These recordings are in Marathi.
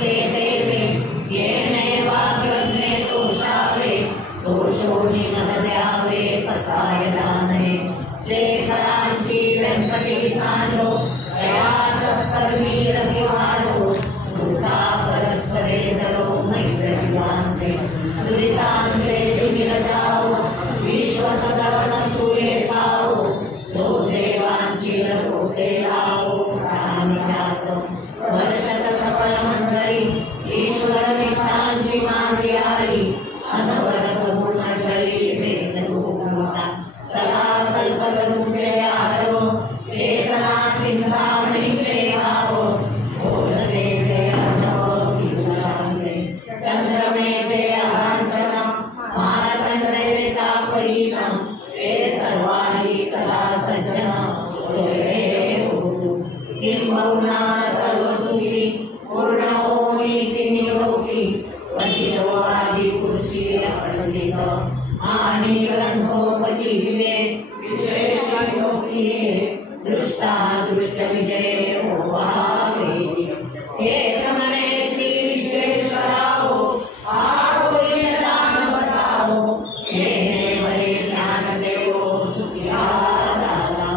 के देवे येने वाग्यज्ञे तोषावे तोषोनि मद द्यावे पसाय दानये लेखरांची व्यंकटी सांडो तया सत्कर्मी रविवारो दुर्गा परस्परे दरो मैत्रिवांचे दुरितांचे दुर्निरजाओ विश्व सदवन सूये पाओ तो देवांची तो ते आओ प्राणी जात वर्षत सफल मंडळी ईश्वर निष्ठांची मांडी आली अनवरत गुणमंडळी वेद गुरुता तदा कल्पतरुंचे आरव चेतना चिंतामणीचे गाव बोलते जय अर्णव विभूषांचे चंद्रमेचे अलांछन मानदंडैता परिणम ते सर्वाही सदा सज्जन सोयरे होतु किंबहुना सर्वसुखी पूर्ण होमीति निरोगी वसितो आदि पुरुषी अखंडित आणि ग्रंथोपजीवे विशेषयोगी दृष्टा दृष्ट विजय होवावेची एकमने श्री विश्वेश्वरावो आरोग्य दान बसावो येणे बरे ज्ञान देवो सुखिया दाना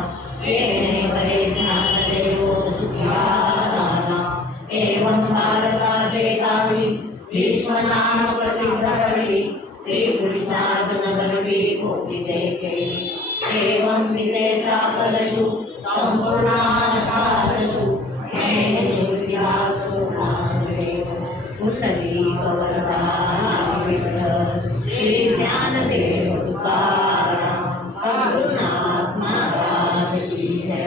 येणे बरे ज्ञान देवो सुखिया दाना एवं भारताचे गावी विश्वनाम प्रसिद्ध करवी श्री कृष्णार्जुन गरवी कोटिते केली एवं विदेचा कलशु संपूर्णाशादशु मेरुर्यासो नामदेव कुंडली कवरदा विठ्ठल श्री ज्ञानदेव तुकाराम सद्गुरुनाथ महाराज की जय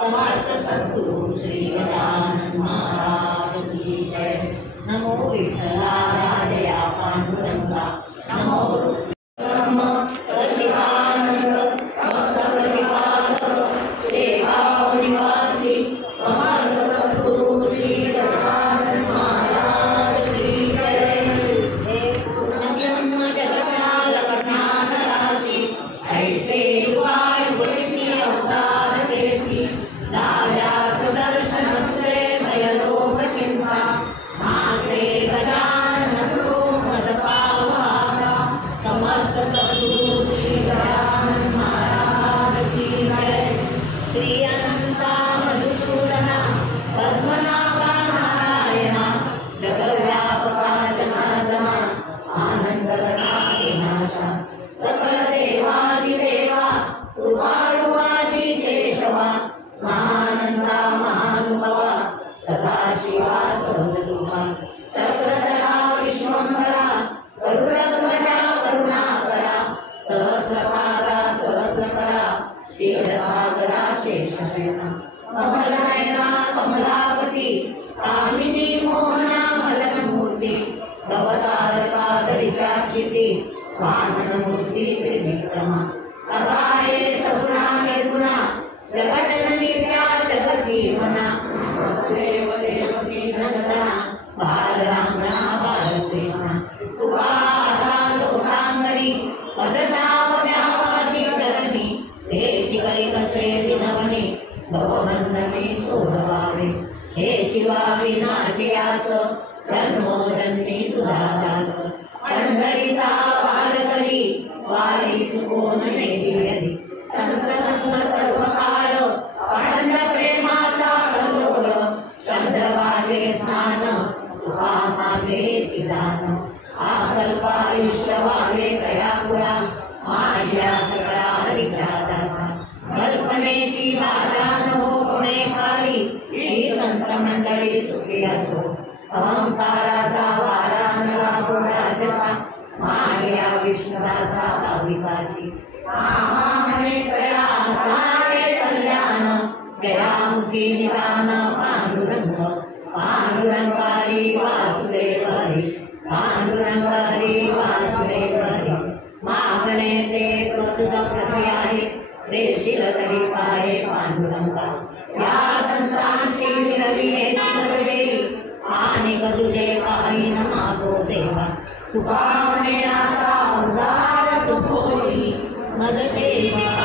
समर्थ सद्गुरु श्री गजानन महाराज की जय नमो विठ्ठला राजया पांडुरंगा नमो ब्रह्म सच्चिदानंद भक्त प्रतिपादक सेवानिवासी समर्थ सद्गुरु श्री गजानन महाराज की जय हे पूर्ण ब्रह्म जगन्नाथ करुणान राशि ऐसे उपाय बुद्धि अवतार देसी राजा सदर्शन तुले भयलोक चिंता मासे गजानन मद पावना समर्थ सद्गुरु श्री गजानन महाराज की जय श्री अनंता मधुसूदना पद्मनाभा नारायणा जगव्यापका जनार्दना आनंदगणा विनाशा सकल देवादिदेवा कृपाळुवादी केशवा महानंदा महानुभवा सदाशिवा सहजरूपा चक्रधरा विश्वंभरा करुणध्वजा करुणाकरा सहस्रपादा सहस्रकरा क्षीरसागरा शेषशयना कमलनयना कमलापती कामिनी मोहना मदनमूर्ती भवतारका दरिद्राक्षिती वामनमूर्ती त्रिविक्रमा अगाये सगुणा निर्गुणा जगज्जननी जगद्दीवना वसुदेव देवकी नंदना बालरांगना बालदेवना तुकारा लोकांगणी भजनाव द्यावाची चरणी हेची करी कसे विनवणी भवबंधनी सोडवावे हेची वावी नाची आस जन्मोजन्मी तुझा दास पंढरीचा वार करी वारी चुकोन नेली यदी संत संग सर्व काळ अखंड प्रेमाचा कल्लोळ चंद्रभागे स्नान तुका मागे चिदान आकल्पायुष्य वावे कयाकुळा माझ्या सगळा हरीच्या दासा कल्पनेची बाधा न हो पुणे खाली ही संत मंडळी सुखी असो अहंकाराचा वारा न लागो राजसा माया विष्णुदासा भाविकासी मामाणे कया सारे कल्याण गयामुखी निदान पांडुरंग पांडुरंगारी वासुदेव हरी पांडुरंग हरी वासुदेव हरी मागणे ते तुझ प्रति आहे देशील तरी पाहे पांडुरंगा या संतांची निरवी हेची देवी आणि गदुजे काही न मागो देवा तुका म्हणे आता उदार तू होई मद देवा